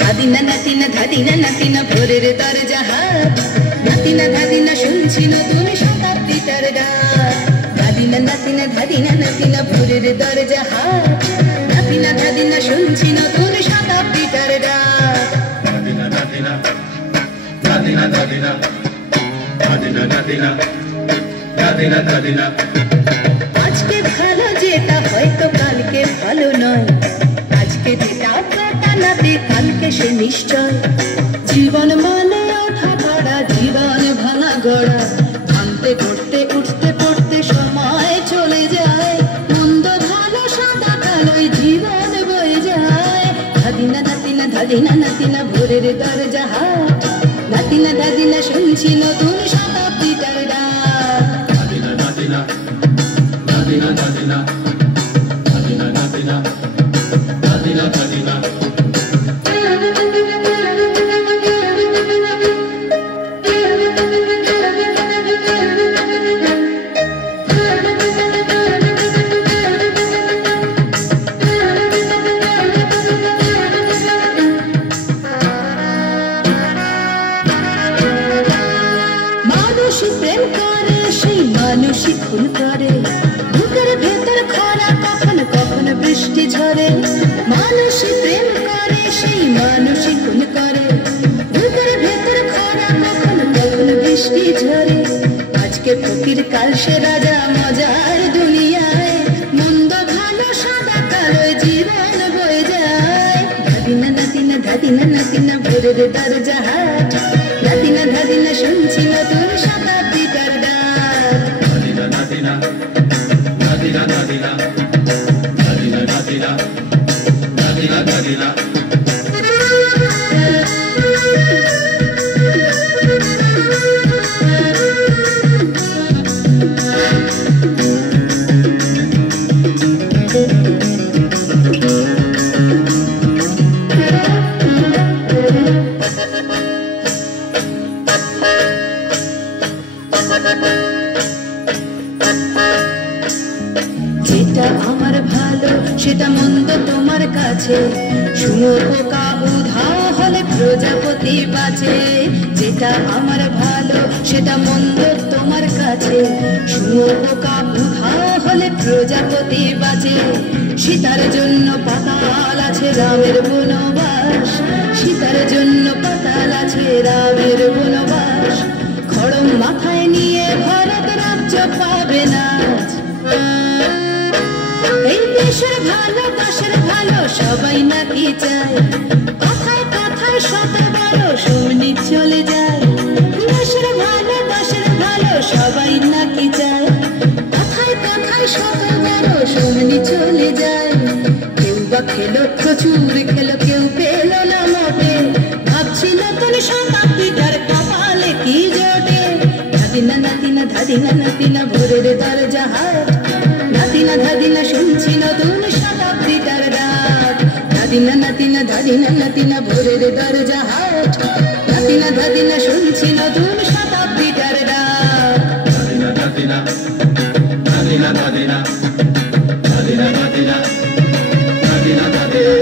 ধাদিনা নাতিনা ধাদিনা নাতিনা ভোরের দরজা হাট, নাতিনা ধাদিনা শুনছি নতুন শতাব্দীটার ডাক। ধাদিনা নাতিনা ধাদিনা নাতিনা ভোরের দরজা হাট, নাতিনা ধাদিনা শুনছি নতুন শতাব্দীটার ডাক। ধাদিনা নাতিনা ধাদিনা ধাদিনা ধাদিনা নাতিনা ধাদিনা ধাদিনা। আজকে ভালো যেটা হয়তো কালকে ভালো নয়, আজকে যেটা ওটা নাতে কালকে সে নিশ্চয়। জীবন মানে ওঠা পড়া, জীবন ভাঙা গড়া, ভাঙতে পড়তে উঠতে পড়তে সময় চলে যায়। মন্দ ভালো সাদা কালোই জীবন বয়ে যায়। ধাদিনা নাতিনা ধাদিনা নাতিনা ভোরের দরজা হাট, নাতিনা ধাদিনা শুনছি নতুন শতাব্দীটার ডাক। ধাদিনা নাতিনা ধাদিনা ধাদিনা ধাদিনা নাতিনা ধাদিনা ধাদিনা। মানুষই প্রেম করে সেই মানুষই খুন করে, বুকের ভেতর খরা কখন কখন বৃষ্টি ঝরে। মানুষই প্রেম করে সেই মানুষই খুন করে, বুকের ভেতর খরা কখন কখন বৃষ্টি ঝরে। আজকে ফকির কাল সে রাজা মজার দুনিয়ায়, মন্দ ভালো সাদা কালো জীবন বয়ে যায়। ধাদিনা নাতিনা ধাদিনা নাতিনা ভোরের দরজা হাট, নাতিনা ধাদিনা শুনছি নতুন শতাব্দীটার ডাক। ধাদিনা নাতিনা ধাদিনা ধাদিনা ধাদিনা নাতিনা ধাদিনা ধাদিনা। যেটা আমার ভালো সেটা মন্দ তোমার কাছে, শুনো পোকা উধা হলে প্রজাপতি বাঁচে। যেটা আমার ভালো সেটা মন্দ তোমার কাছে, শুনো পোকা উধা হলে প্রজাপতি বাঁচে। সীতার জন্য পাতাল আছে রামের বনবাস, সীতার জন্য পাতাল আছে রামের বনবাস। খড়ম মাথায় নিয়ে ভারত রাজ্য পাবে না। এই দেশের ভালো দেশের ভালো সবাই নাকি চায়, কথায় কথায় শত বড় শুনি চলে যায়। দেশের ভালো দেশের ভালো সবাই নাকি চায়, কথায় কথায় শত বড় শুনি চলে যায়। কেউ বা খেলো প্রচুর খেলো, কেউ পেলো না মোটে, ভাবছিল তোর শতাব্দীটার কপালে কি জোটে। ধাদিনা নাতিনা ধাদিনা নাতিনা ভোরের দরজা হাট, নাতিনা ধাদিনা শুনছি নতুন শতাব্দীটার ডাক। ধাদিনা নাতিনা ধাদিনা নাতিনা ভোরের দরজা হাট, নাতিনা ধাদিনা শুনছি নতুন শতাব্দীটার ডাক। ধাদিনা নাতিনা ধাদিনা ধাদিনা ধাদিনা নাতিনা ধাদিনা ধাদিনা।